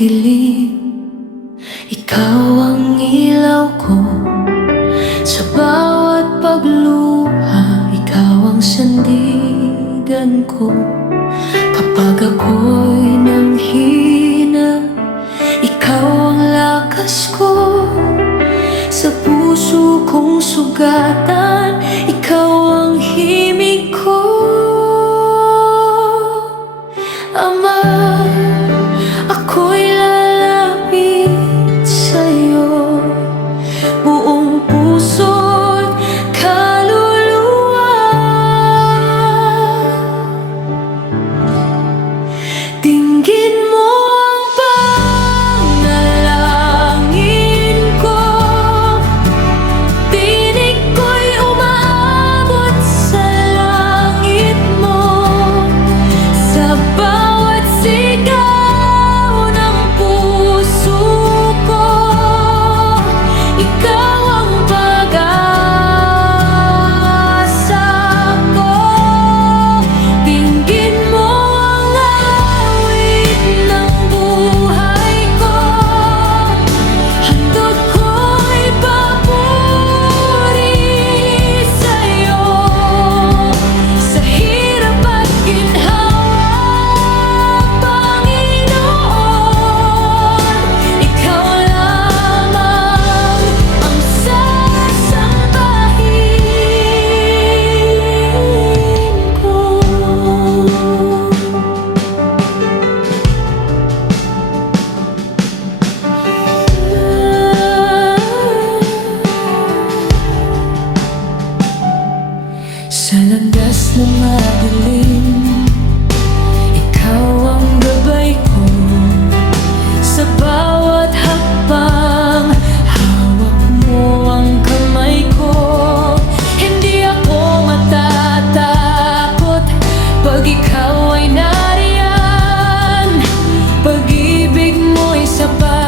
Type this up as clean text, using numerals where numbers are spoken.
dilim, ikaw ang ilaw ko. Sa bawat pagluha, ikaw ang sandigan ko. Kapag ako'y nanghina, ikaw ang lakas ko. Sa puso kong sugatan, ikaw ang himig ko. Ama, ako'y lalapit sa'yo, buong puso't kaluluwa. Dinggin mo ang panalangin ko, tinig ko'y umaabot sa langit mo. Sa bawat sigaw ng puso ko, ikaw ang pag-asa ko. Dinggin mo ang awit ng buhay ko, handog ko'y papuri sa'yo. Sa hirap at ginhawa, Panginoon, ikaw lamang ang sasambahin ko. Sa landas na madilim, ikaw ang gabay ko. Sa bawat hakbang, hawak mo ang kamay ko. Hindi ako matatakot pag ikaw ay nariyan. Pag-ibig mo'y sapat